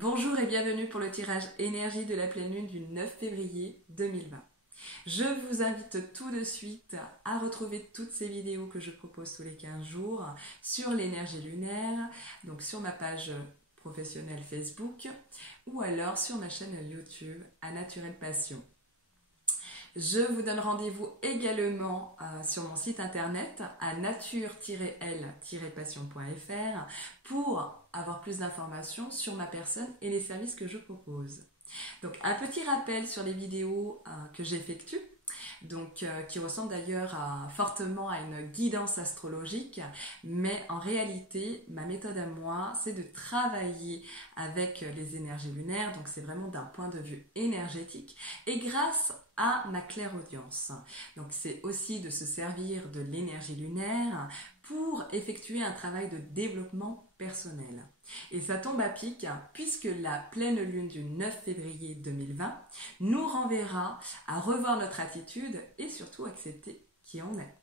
Bonjour et bienvenue pour le tirage énergie de la pleine lune du 9 février 2020. Je vous invite tout de suite à retrouver toutes ces vidéos que je propose tous les 15 jours sur l'énergie lunaire, donc sur ma page professionnelle Facebook ou alors sur ma chaîne YouTube à Naturel Passion. Je vous donne rendez-vous également sur mon site internet à nature-l-passion.fr pour avoir plus d'informations sur ma personne et les services que je propose. Donc un petit rappel sur les vidéos que j'effectue, qui ressemble d'ailleurs fortement à une guidance astrologique, mais en réalité ma méthode à moi c'est de travailler avec les énergies lunaires, donc c'est vraiment d'un point de vue énergétique et grâce à ma clairaudience. Donc c'est aussi de se servir de l'énergie lunaire pour effectuer un travail de développement personnel. Et ça tombe à pic puisque la pleine lune du 9 février 2020 nous renverra à revoir notre attitude et surtout accepter qui on est.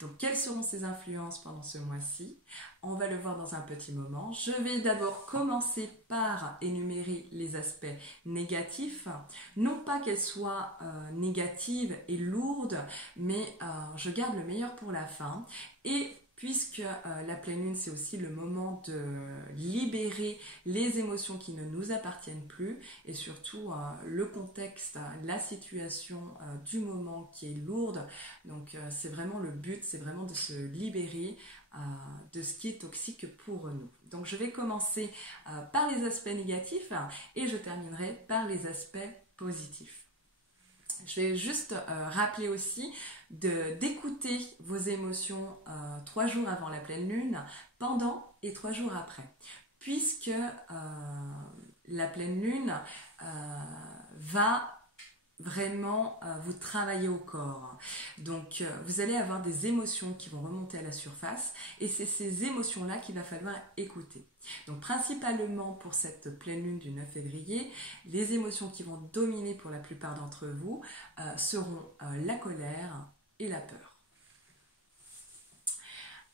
Donc quelles seront ces influences pendant ce mois-ci? On va le voir dans un petit moment. Je vais d'abord commencer par énumérer les aspects négatifs. Non pas qu'elles soient négatives et lourdes, mais je garde le meilleur pour la fin. Et puisque la pleine lune, c'est aussi le moment de libérer les émotions qui ne nous appartiennent plus et surtout le contexte, la situation du moment qui est lourde. Donc c'est vraiment le but, c'est vraiment de se libérer de ce qui est toxique pour nous. Donc je vais commencer par les aspects négatifs et je terminerai par les aspects positifs. Je vais juste rappeler aussi d'écouter vos émotions 3 jours avant la pleine lune, pendant et 3 jours après, puisque la pleine lune va vraiment vous travailler au corps. Donc vous allez avoir des émotions qui vont remonter à la surface et c'est ces émotions-là qu'il va falloir écouter. Donc principalement pour cette pleine lune du 9 février, les émotions qui vont dominer pour la plupart d'entre vous seront la colère et la peur.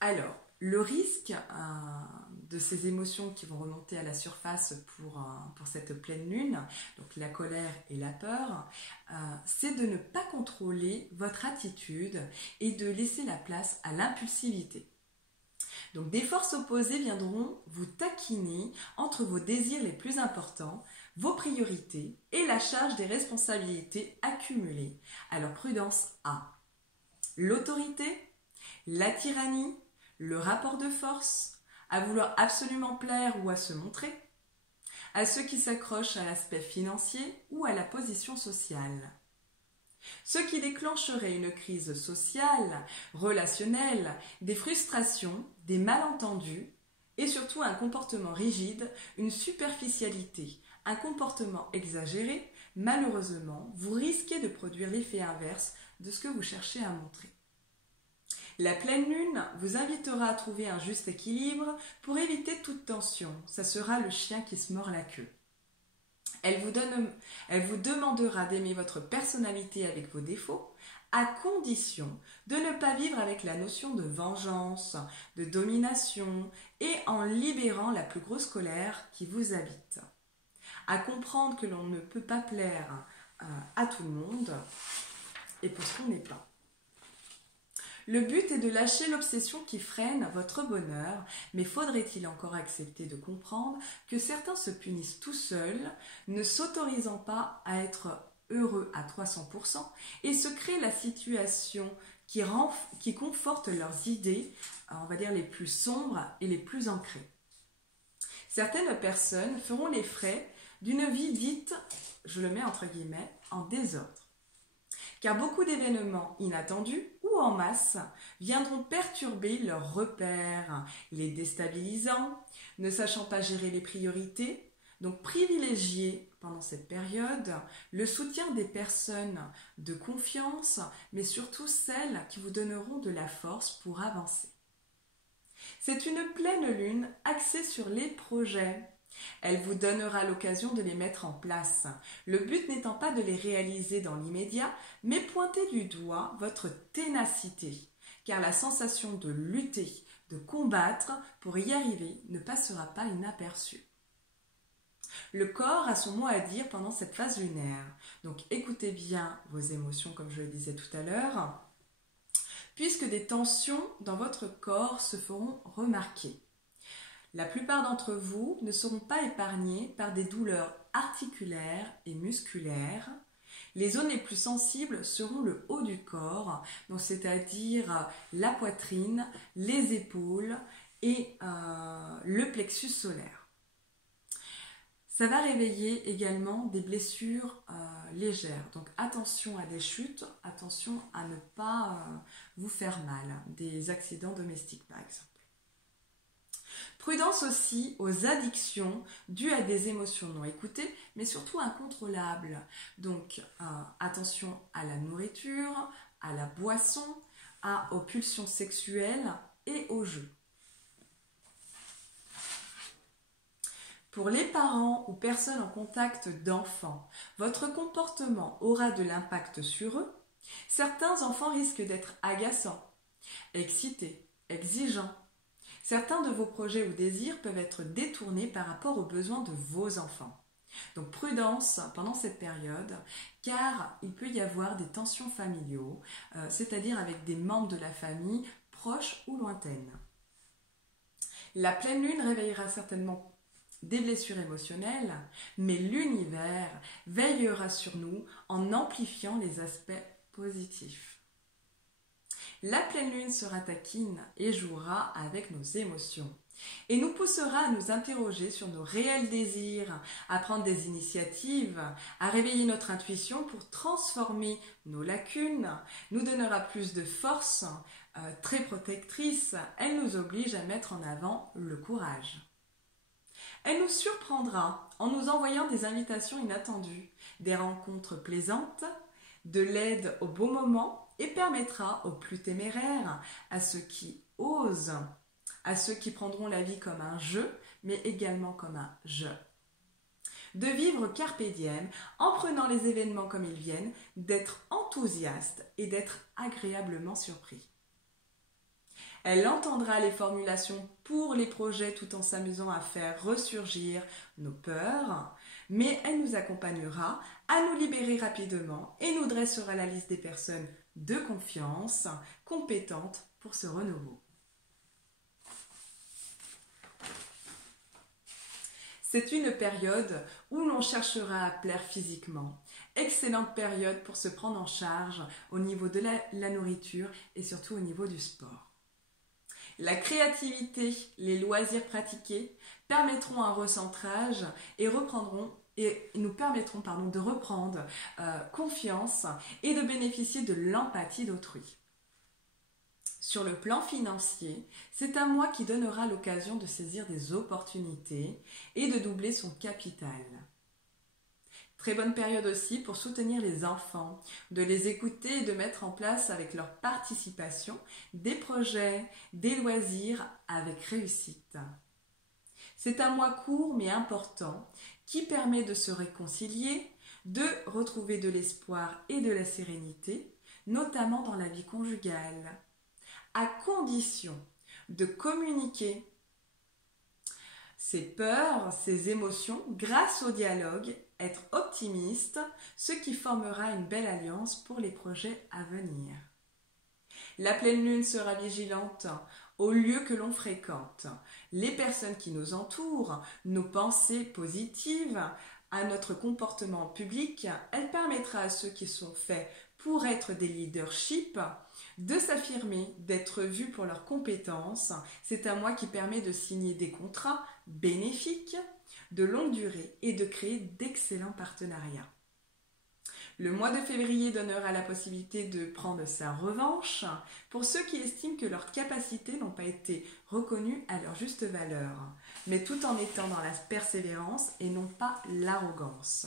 Alors, le risque de ces émotions qui vont remonter à la surface pour cette pleine lune, donc la colère et la peur, c'est de ne pas contrôler votre attitude et de laisser la place à l'impulsivité. Donc des forces opposées viendront vous taquiner entre vos désirs les plus importants, vos priorités et la charge des responsabilités accumulées. Alors prudence à l'autorité, la tyrannie, le rapport de force, à vouloir absolument plaire ou à se montrer, à ceux qui s'accrochent à l'aspect financier ou à la position sociale. Ce qui déclencherait une crise sociale, relationnelle, des frustrations, des malentendus et surtout un comportement rigide, une superficialité, un comportement exagéré, malheureusement, vous risquez de produire l'effet inverse de ce que vous cherchez à montrer. La pleine lune vous invitera à trouver un juste équilibre pour éviter toute tension. Ça sera le chien qui se mord la queue. Elle vous demandera d'aimer votre personnalité avec vos défauts, à condition de ne pas vivre avec la notion de vengeance, de domination et en libérant la plus grosse colère qui vous habite. À comprendre que l'on ne peut pas plaire à tout le monde et pour ce qu'on n'est pas. Le but est de lâcher l'obsession qui freine votre bonheur, mais faudrait-il encore accepter de comprendre que certains se punissent tout seuls, ne s'autorisant pas à être heureux à 300% et se créent la situation qui conforte leurs idées, on va dire les plus sombres et les plus ancrées. Certaines personnes feront les frais d'une vie dite, je le mets entre guillemets, en désordre. Car beaucoup d'événements inattendus ou en masse viendront perturber leurs repères, les déstabilisant, ne sachant pas gérer les priorités. Donc privilégiez pendant cette période le soutien des personnes de confiance, mais surtout celles qui vous donneront de la force pour avancer. C'est une pleine lune axée sur les projets. Elle vous donnera l'occasion de les mettre en place. Le but n'étant pas de les réaliser dans l'immédiat, mais pointer du doigt votre ténacité, car la sensation de lutter, de combattre pour y arriver ne passera pas inaperçue. Le corps a son mot à dire pendant cette phase lunaire. Donc écoutez bien vos émotions comme je le disais tout à l'heure, puisque des tensions dans votre corps se feront remarquer. La plupart d'entre vous ne seront pas épargnés par des douleurs articulaires et musculaires. Les zones les plus sensibles seront le haut du corps, donc c'est-à-dire la poitrine, les épaules et le plexus solaire. Ça va réveiller également des blessures légères, donc attention à des chutes, attention à ne pas vous faire mal, des accidents domestiques par exemple. Prudence aussi aux addictions dues à des émotions non écoutées, mais surtout incontrôlables. Donc attention à la nourriture, à la boisson, aux pulsions sexuelles et aux jeux. Pour les parents ou personnes en contact d'enfants, votre comportement aura de l'impact sur eux. Certains enfants risquent d'être agaçants, excités, exigeants. Certains de vos projets ou désirs peuvent être détournés par rapport aux besoins de vos enfants. Donc prudence pendant cette période, car il peut y avoir des tensions familiaux, c'est-à-dire avec des membres de la famille proches ou lointaines. La pleine lune réveillera certainement des blessures émotionnelles, mais l'univers veillera sur nous en amplifiant les aspects positifs. La pleine lune sera taquine et jouera avec nos émotions et nous poussera à nous interroger sur nos réels désirs, à prendre des initiatives, à réveiller notre intuition pour transformer nos lacunes, nous donnera plus de force, très protectrice, elle nous oblige à mettre en avant le courage. Elle nous surprendra en nous envoyant des invitations inattendues, des rencontres plaisantes, de l'aide au bon moment et permettra aux plus téméraires, à ceux qui osent, à ceux qui prendront la vie comme un jeu, mais également comme un jeu, de vivre carpe diem en prenant les événements comme ils viennent, d'être enthousiaste et d'être agréablement surpris. Elle entendra les formulations pour les projets tout en s'amusant à faire ressurgir nos peurs, mais elle nous accompagnera à nous libérer rapidement et nous dressera la liste des personnes de confiance, compétentes pour ce renouveau. C'est une période où l'on cherchera à plaire physiquement. Excellente période pour se prendre en charge au niveau de la nourriture et surtout au niveau du sport. La créativité, les loisirs pratiqués permettront un recentrage et nous permettront de reprendre confiance et de bénéficier de l'empathie d'autrui. Sur le plan financier, c'est un mois qui donnera l'occasion de saisir des opportunités et de doubler son capital. Très bonne période aussi pour soutenir les enfants, de les écouter et de mettre en place avec leur participation des projets, des loisirs avec réussite. C'est un mois court mais important qui permet de se réconcilier, de retrouver de l'espoir et de la sérénité, notamment dans la vie conjugale, à condition de communiquer ses peurs, ses émotions grâce au dialogue, être optimiste, ce qui formera une belle alliance pour les projets à venir. La pleine lune sera vigilante au lieu que l'on fréquente, les personnes qui nous entourent, nos pensées positives, à notre comportement public. Elle permettra à ceux qui sont faits pour être des leaderships de s'affirmer, d'être vus pour leurs compétences. C'est un mois qui permet de signer des contrats bénéfiques, de longue durée et de créer d'excellents partenariats. Le mois de février donnera la possibilité de prendre sa revanche pour ceux qui estiment que leurs capacités n'ont pas été reconnues à leur juste valeur, mais tout en étant dans la persévérance et non pas l'arrogance.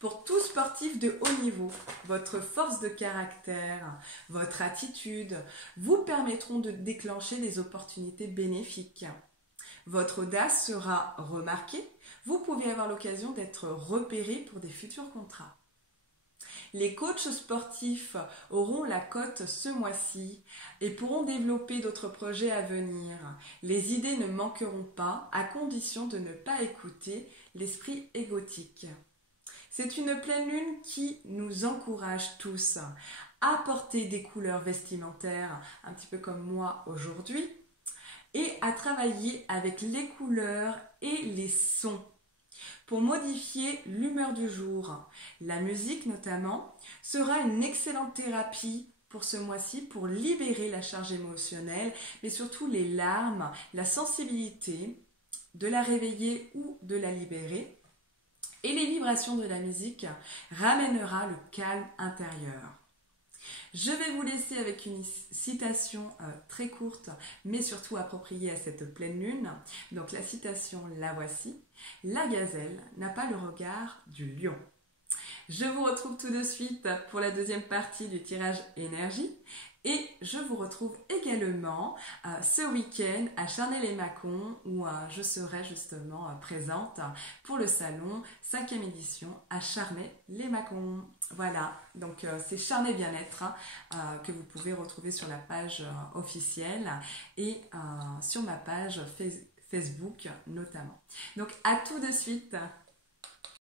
Pour tout sportif de haut niveau, votre force de caractère, votre attitude vous permettront de déclencher des opportunités bénéfiques. Votre audace sera remarquée, vous pouvez avoir l'occasion d'être repéré pour des futurs contrats. Les coachs sportifs auront la cote ce mois-ci et pourront développer d'autres projets à venir. Les idées ne manqueront pas à condition de ne pas écouter l'esprit égotique. C'est une pleine lune qui nous encourage tous à porter des couleurs vestimentaires, un petit peu comme moi aujourd'hui, et à travailler avec les couleurs et les sons pour modifier l'humeur du jour. La musique notamment sera une excellente thérapie pour ce mois-ci pour libérer la charge émotionnelle, mais surtout les larmes, la sensibilité, de la réveiller ou de la libérer. Et les vibrations de la musique ramènera le calme intérieur. Je vais vous laisser avec une citation très courte, mais surtout appropriée à cette pleine lune. Donc la citation, la voici. La gazelle n'a pas le regard du lion. Je vous retrouve tout de suite pour la deuxième partie du tirage énergie. Et je vous retrouve également ce week-end à Charnay-les-Mâcons où je serai justement présente pour le salon 5e édition à Charnay-les-Mâcons. Voilà, donc c'est Charnay Bien-être que vous pouvez retrouver sur la page officielle et sur ma page Facebook notamment. Donc à tout de suite.